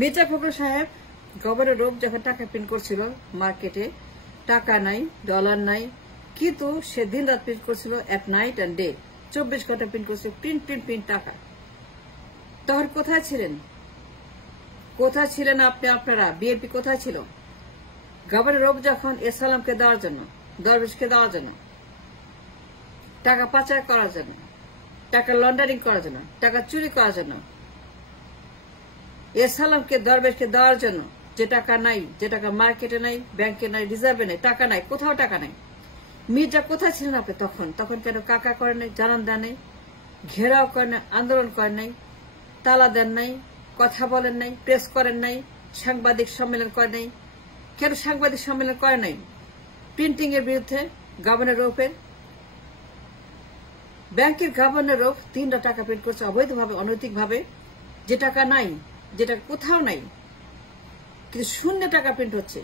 মির্জা ফখরুল সাহেব গভর্নর রূপ যখন টাকা প্রিন্ট করছিল মার্কেটে, টাকা নাই, ডলার নাই, কিন্তু সে দিন রাত প্রিন্ট করছিল, এট নাইট অ্যান্ড ডে 24 ঘন্টা প্রিন্ট করছিল, প্রিন্ট প্রিন্ট প্রিন্ট টাকা। তখন কোথায় ছিলেন? কোথায় ছিলেন আপনারা? বিএনপি কোথায় ছিল? গভর্নর রূপ যখন এসালামকে দেওয়ার জন্য, দরবেশকে দেওয়ার জন্য, টাকা পাচার করার জন্য, টাকা লন্ডারিং করার জন্য, টাকা চুরি করার জন্য, এসালামকে দরবেশকে দেওয়ার জন্য যে টাকা নাই, যে টাকা মার্কেটে নাই, ব্যাংকে নাই, রিজার্ভে নাই, টাকা নাই, কোথাও টাকা নাই। মির্জা কোথায় ছিলেন আপনি তখন? তখন কেন কাকা করেন নাই, জানান দেন নাই, ঘেরাও করেন নাই, আন্দোলন করেন নাই, তালা দেন নাই, কথা বলেন নাই, প্রেস করেন নাই, সাংবাদিক সম্মেলন করেন নাই? কেন সাংবাদিক সম্মেলন করে নাই? প্রিন্টিং এর বিরুদ্ধে গভর্নর রূপের, ব্যাংকের গভর্নর রূপ 3টা টাকা প্রিন্ট করছে অবৈধভাবে, অনৈতিকভাবে, যে টাকা নাই, যেটা কোথাও নাই, কিন্তু শূন্য টাকা প্রিন্ট হচ্ছে।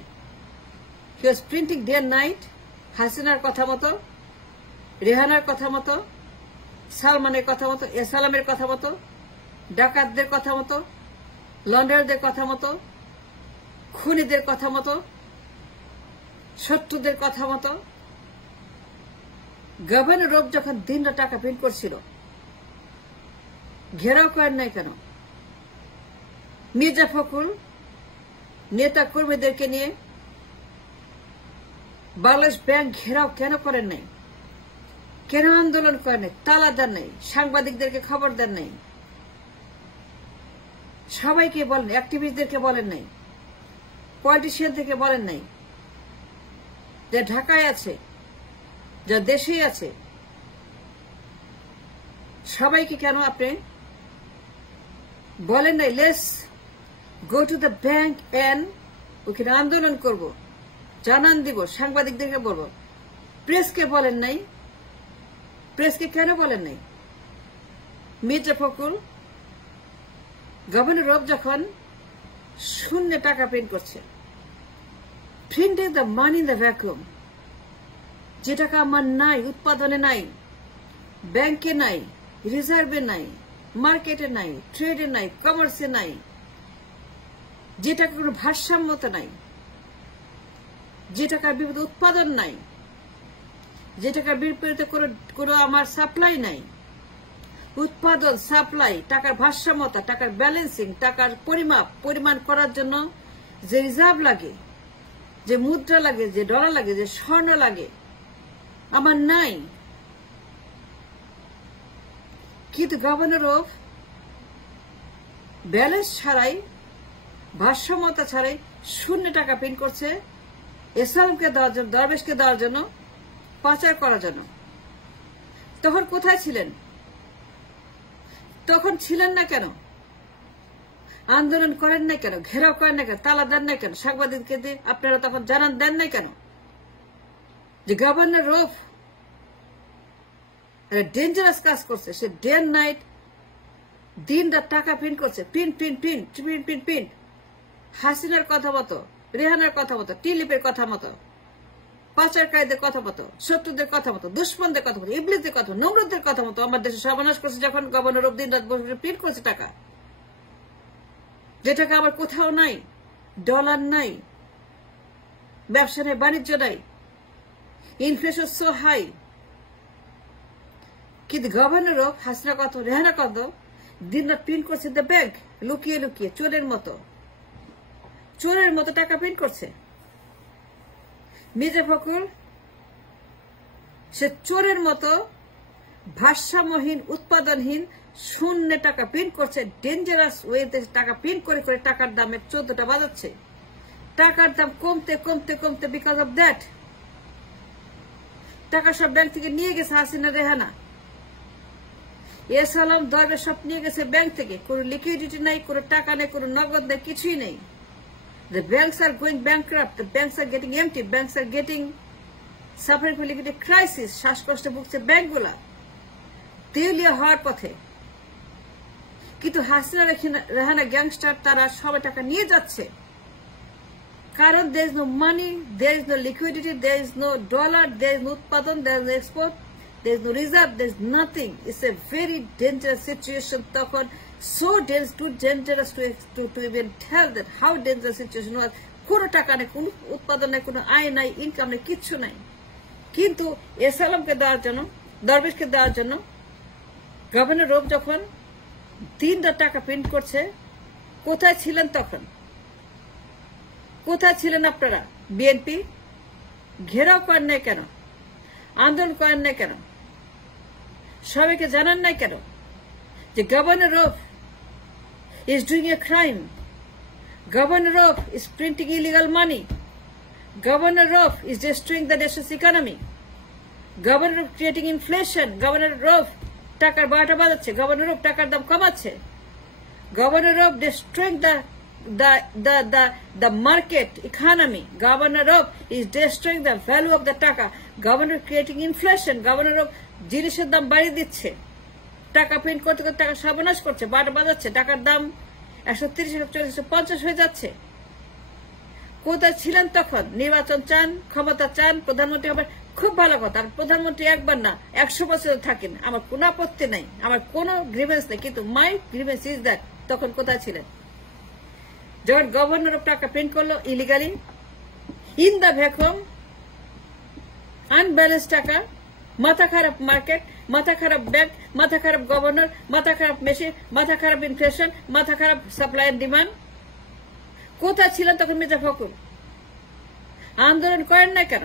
হি ওয়াজ প্রিন্টিং ডে এন্ড নাইট, হাসিনার কথা মতো, রেহানার কথা মতো, সালমানের কথা মতো, এসালামের কথা মতো, ডাকাতদের কথা মতো, লন্ডারদের কথা মতো, খুনিদের কথা মতো, শত্রুদের কথা মতো। গভর্নর রূপ যখন দিনটা টাকা প্রিন্ট করছিল, ঘেরাও করেন নাই কেন? মির্জা ফখরুল নেতা কর্মীদেরকে নিয়ে বাংলাদেশ ব্যাংক ঘেরাও কেন করেন নাই? কেন আন্দোলন করেন নাই? তালা দেন নাই, সাংবাদিকদেরকে খবর দেন নাই, সবাইকে বলেন, অ্যাক্টিভিস্টদেরকে বলেন নাই, পলিটিশিয়ানদেরকে বলেন নাই, যা ঢাকায় আছে, যা দেশেই আছে, সবাইকে কেন আপনি বলেন নাই let's go to the bank and ওখানে আন্দোলন করব, জানান দিব, সাংবাদিকদেরকে বলবো? প্রেসকে বলেন নাই? প্রেসকে কেন বলেন নাই? মির্জা ফখরুল গভর্নর রূপ যখন শূন্য টাকা প্রিন্ট করছে, printing the money in the vacuum, যে টাকা আমার নাই, উৎপাদনে নাই, ব্যাংকে নাই, রিজার্ভে নাই, মার্কেটে নাই, ট্রেডে নাই, কমার্সে নাই, যে টাকা কোনো ভারসাম্যতা নাই, যে টাকার বিপরীতে উৎপাদন নাই, যে টাকার বিপরীতে কোনো আমার সাপ্লাই নাই, উৎপাদন, সাপ্লাই, টাকার ভারসাম্যতা, টাকার ব্যালেন্সিং, টাকার পরিমাণ করার জন্য যে রিজার্ভ লাগে, যে মুদ্রা লাগে, যে ডলার লাগে, যে স্বর্ণ লাগে, আমার নাই। কিন্তু গভর্নর অফ ব্যালেন্স ছাড়াই, ভারসাম্যতা ছাড়াই শূন্য টাকা প্রিন্ট করছে এসালামকে দেওয়ার জন্য, দরবেশকে দেওয়ার জন্য, পাচার করার জন্য। তখন কোথায় ছিলেন? তখন ছিলেন না কেন? আন্দোলন করেন নাই কেন? ঘেরাও করেন না কেন? তালা দেন নাই কেন? সাংবাদিককে দিয়ে আপনারা তখন জানান দেন নাই কেন যে গভর্নর রূপ ডেঞ্জারাস কাজ করছে? সে ডে এন্ড নাইট, দিন রাত টাকা প্রিন্ট করছে, print print print print print print. হাসিনার কথা মতো, রেহানার কথা মতো, টিলিপের কথা মতো, পাচারকারীদের কথা মতো, শত্রুদের কথা মতো, দুশ্মনদের কথা মতো, ইবলিসদের কথা, নমরুদদের কথা মতো আমার দেশে সর্বনাশ করছে। যখন গভর্নর রূপ দিন রাত বসে প্রিন্ট করছে টাকা, যে টাকা আবার কোথাও নাই, ডলার নাই, ব্যবসা নেই, বাণিজ্য নাই, ইনফ্লেশন সো হাই। কিন্তু গভর্নর অফ হাসিনা কত, রেহানা কত, দিন রাত প্রিন্ট করছে দ্য ব্যাংক, লুকিয়ে লুকিয়ে চোরের মতো টাকা প্রিন্ট করছে। মির্জা ফখরুল সে চোরের মতো ভারসাম্যহীন, উৎপাদনহীন, শূন্য টাকা প্রিন্ট করছে, ডেঞ্জারাস ওয়েতে টাকা প্রিন্ট করে করে টাকার দামের 14টা বাজাচ্ছে। টাকার দাম কমতে কমতে কমতে বিকজ অফ দ্যাট টাকা সব ব্যাংক থেকে নিয়ে গেছে হাসিনা, রেহানা, এসালাম, দরবেশ সব নিয়ে গেছে ব্যাংক থেকে। কোনো লিকুইডিটি নাই, কোনো টাকা নেই, কোনো নগদ নেই, কিছুই নেই। The banks are going bankrupt. The banks are getting empty. Banks are getting suffering from liquidity crisis. শ্বাসকষ্টে ভুগছে ব্যাংকগুলা, দেউলিয়া হওয়ার পথে। কিন্তু হাসিনা, রেহানা, গ্যাংস্টার তারা সবাই টাকা নিয়ে যাচ্ছে, কারণ there is no money, there is no liquidity, there is no dollar, there is no উৎপাদন, there is no export, there is no reserve, there is nothing. It's a very dangerous situation. তখন so too dangerous to even tell that how dangerous situation was. কোনো টাকা নেই, কোনো উৎপাদন নেই, কোনো আয় নাই, ইনকাম নেই, কিচ্ছু নাই। কিন্তু এসালামকে দেওয়ার জন্য, দরবেশকে দেওয়ার জন্য গভর্নর রব যখন 3 টাকা প্রিন্ট করছে, কোথায় ছিলেন তখন? কোথায় ছিলেন আপনারা? বিএনপি ঘেরাও করেন নাই কেন? আন্দোলন করেন নাই কেন? সবাইকে জানান নাই কেন যে গভর্নর রব is doing a crime? Governor Rof is printing illegal money. Governor Rof is destroying the nation's economy. Governor Rof creating inflation. Governor Rof টাকার বাটা বাজাচ্ছে। Governor Rof টাকার দাম কমাচ্ছে। Governor Rof destroying the market economy. Governor Rof is destroying the value of the টাকা. Governor creating inflation. Governor Rof জিনিসের দাম বাড়িয়ে দিচ্ছে। টাকা প্রিন্ট করতে করতে টাকা সর্বনাশ করছে, বাটা বাজাচ্ছে, টাকার দাম 130, 140, 150 হয়ে যাচ্ছে। কোথায় ছিলেন তখন? নির্বাচন চান, ক্ষমতা চান, প্রধানমন্ত্রী হবেন, খুব ভালো কথা। প্রধানমন্ত্রী একবার না 100 বছর থাকেন, আমার কোনো আপত্তি নাই, আমার কোনো গ্রিভেন্স নেই, কিন্তু মাই গ্রিভেন্স ইজ দ্যাট তখন কোথায় ছিলেন? যখন গভর্নর অফ টাকা প্রিন্ট করলো illegally in the vacuum, unbalance টাকা, মাথা খারাপ মার্কেট, মাথা খারাপ ব্যাংক, মাথা খারাপ গভর্নর, মাথা খারাপ মেশিন, মাথা খারাপ ইনফ্লেশন, মাথা খারাপ সাপ্লাই এন্ড ডিমান্ড। কোথায় ছিলেন তখন মির্জা ফখরুল? আন্দোলন করেন না কেন?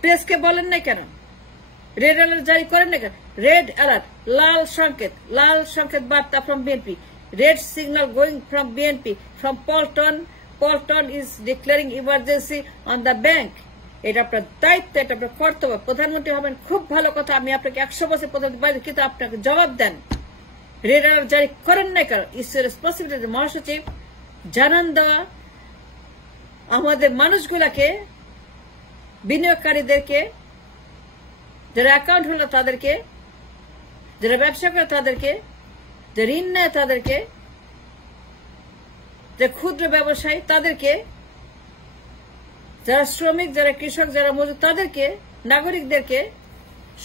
প্রেসকে বলেন না কেন? রেড অ্যালার্ট জারি করেন না কেন? রেড অ্যালার্ট, লাল সংকেত বার্তা from BNP, red signal going from BNP, from Paltan is declaring emergency on the bank. এটা আপনার দায়িত্ব, এটা আপনার কর্তব্য। প্রধানমন্ত্রী হবেন, খুব ভালো কথা, আমি আপনাকে 100 বছর প্রধানমন্ত্রী, কিন্তু আপনাকে জবাব দেন, রেড অ্যালার্ট জারি করেন না কেন? ইটস রেসপন্সিবিলিটি মহাসচিব, জানান দেওয়া, আমাদের মানুষগুলাকে, বিনিয়োগকারীদেরকে, যারা অ্যাকাউন্ট হলো তাদেরকে, যারা ব্যবসা করে তাদেরকে, যে ঋণ নেয় তাদেরকে, যে ক্ষুদ্র ব্যবসায়ী তাদেরকে, যারা শ্রমিক, যারা কৃষক, যারা মজুর তাদেরকে, নাগরিকদেরকে,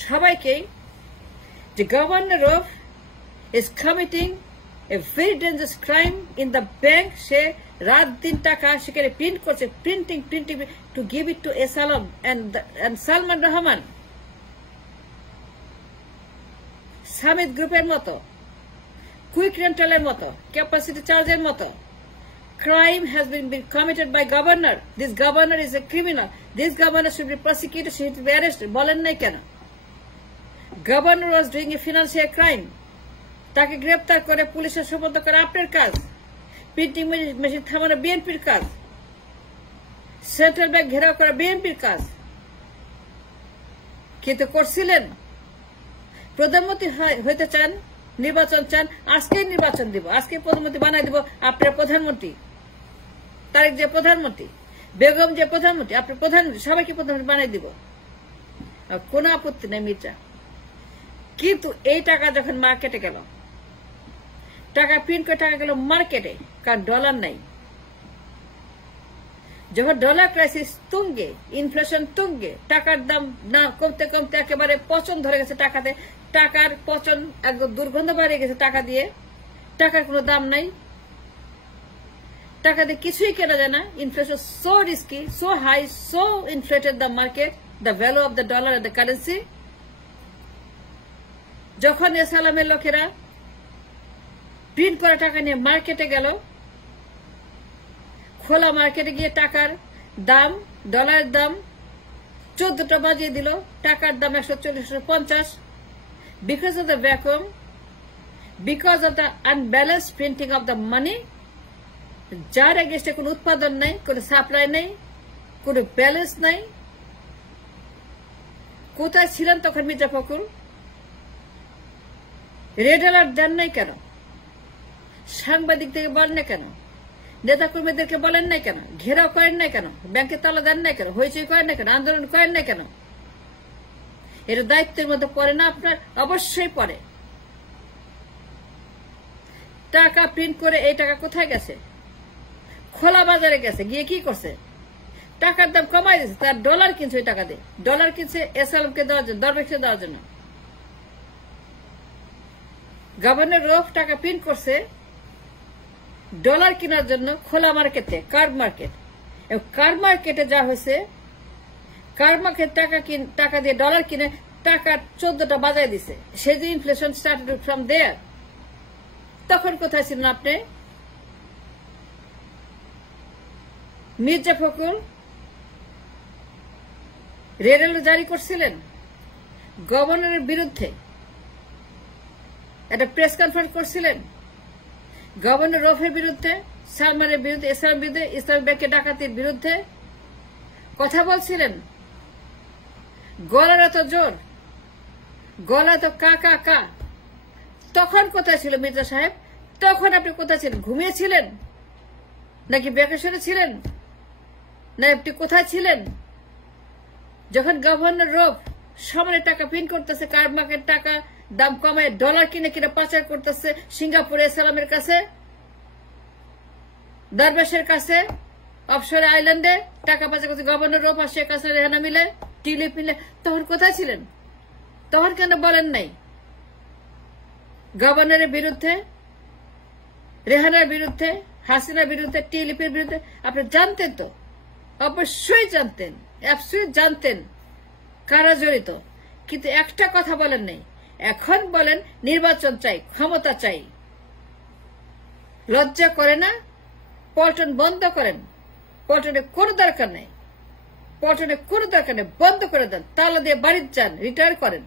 সবাইকেই যে governor of is committing a very dangerous crime in the bank. সে রাত দিন টাকা সেখানে প্রিন্ট করছে, printing to give it to S Alam and Salman Rahman, সামিদ গ্রুপের মতো, কুইক রেন্টালের মতো, ক্যাপাসিটি চার্জের মতো। Crime has been committed by governor. This governor is a criminal. This governor should be prosecuted, should be arrested. বলেন নাই কেন? Governor was doing a financial crime. তাকে গ্রেফতার করে পুলিশের সুপর্দ করা আপনার কাজ। প্রিন্টিং মেশিন থামানো বিএনপির কাজ। সেন্ট্রাল ব্যাংক ঘেরাও করা বিএনপির কাজ। কিন্তু করছিলেন? প্রধানমন্ত্রী হইতে চান, নির্বাচন চান, আজকেই নির্বাচন দিব, আজকে প্রধানমন্ত্রী বানাই দিব, আপনার প্রধানমন্ত্রী, তারেক যে প্রধানমন্ত্রী, বেগম যে প্রধানমন্ত্রী, আপনার প্রধানমন্ত্রী, সবাইকে প্রধানমন্ত্রী বানাই দিব, কোনো আপত্তি নেই মির্জা। কিন্তু এই টাকা যখন মার্কেটে গেল, টাকা প্রিন্ট করে টাকা গেল মার্কেটে, কারণ ডলার নাই। যখন ডলার ক্রাইসিস তুঙ্গে, ইনফ্লেশন তুঙ্গে, টাকার দাম না কমতে কমতে একেবারে পচন ধরে গেছে টাকাতে, টাকার পচন একদম দুর্গন্ধ বেড়ে গেছে টাকা দিয়ে, টাকার কোনো দাম নাই, টাকা দিয়ে কিছুই কেনা যায় না। Inflation so risky, so high, so inflated the market, the value of the dollar and the currency. যখন এসালামের লোকেরা প্রিন্ট করা টাকা নিয়ে মার্কেটে গেল, খোলা মার্কেটে গিয়ে টাকার দাম, ডলারের দাম 14টা বাজিয়ে দিল, টাকার দাম 140, 150, because of the vacuum, because of the unbalanced printing of the money, যার এগেইনস্টে কোনো উৎপাদন নাই, কোনো সাপ্লাই নেই, কোনো ব্যালেন্স নাই। কোথায় ছিলেন তখন মির্জা ফখরুল? রেড অ্যালার্ট দেন নাই কেন? সাংবাদিক থেকে বলেন না কেন? নেতা কর্মীদেরকে বলেন নাই কেন? ঘেরাও করেন নাই কেন? ব্যাংকে তালা দেন নাই কেন? হইচই করেন না কেন? আন্দোলন করেন না কেন? এটা দায়িত্বের মধ্যে পড়ে না আপনার? অবশ্যই পড়ে। টাকা প্রিন্ট করে এই টাকা কোথায় গেছে? খোলা বাজারে গেছে, গিয়ে কি করছে? টাকার দাম কমাই দিয়েছে, তার ডলার কিনছে, ওই টাকা দিয়ে ডলার কিনছে এসালামকে দেওয়ার জন্য, দরবেশকে দেওয়ার জন্য। গভর্নর রৌফ টাকা প্রিন্ট করছে ডলার কেনার জন্য খোলা মার্কেটে, কার্ড মার্কেট। এবং কার্ড মার্কেটে যা হয়েছে, কার্ড মার্কেট টাকা দিয়ে ডলার কিনে টাকা 14টা বাজায় দিছে। সে যে ইনফ্লেশন স্টার্টেড ফ্রম দেয়ার। তখন কোথায় ছিলেন আপনি? মির্জা ফখরুল রেড অ্যালার্ট জারি করছিলেন গভর্নরের বিরুদ্ধে, একটা প্রেস কনফারেন্স করছিলেন গভর্নর রৌফের বিরুদ্ধে, সালমানের বিরুদ্ধে, ইসলামের বিরুদ্ধে, ইসলামিক ব্যাংকের ডাকাতির বিরুদ্ধে কথা বলছিলেন। গলার এত জোর, গলা তো কা কা কা। তখন কোথায় ছিল মির্জা সাহেব? তখন আপনি কোথায় ছিলেন? ঘুমিয়েছিলেন নাকি ভ্যাকেশনে ছিলেন না? আপনি কোথায় ছিলেন যখন গভর্নর রৌফ সামনে টাকা প্রিন্ট করতেছে, কার্ড মার্কেট টাকা দাম কমায় ডলার কিনে কিনে পাচার করতেছে সিঙ্গাপুরে, সালামের কাছে, দরবেশের কাছে, অফশোর আইল্যান্ডে টাকা পাচার করছে গভর্নর রৌফ আর শেখ হাসিনা রেহানা মিলে, টিলিপ মিলে? তখন কোথায় ছিলেন? তখন কেন বলেন নাই গভর্নরের বিরুদ্ধে, রেহানার বিরুদ্ধে, হাসিনার বিরুদ্ধে, টিলিপের বিরুদ্ধে? আপনি জানতেন তো, অবশ্যই জানতেন, অ্যাবসলিউট জানতেন কারা জড়িত, কিন্তু একটা কথা বলেন নাই। এখন বলেন নির্বাচন চাই, ক্ষমতা চাই। লজ্জা করে না? পল্টন বন্ধ করেন। পল্টনে কোনো দরকার নেই, পল্টনে কোনো দরকার নেই, বন্ধ করে দেন, তালা দিয়ে বাড়িতে যান, রিটায়ার করেন।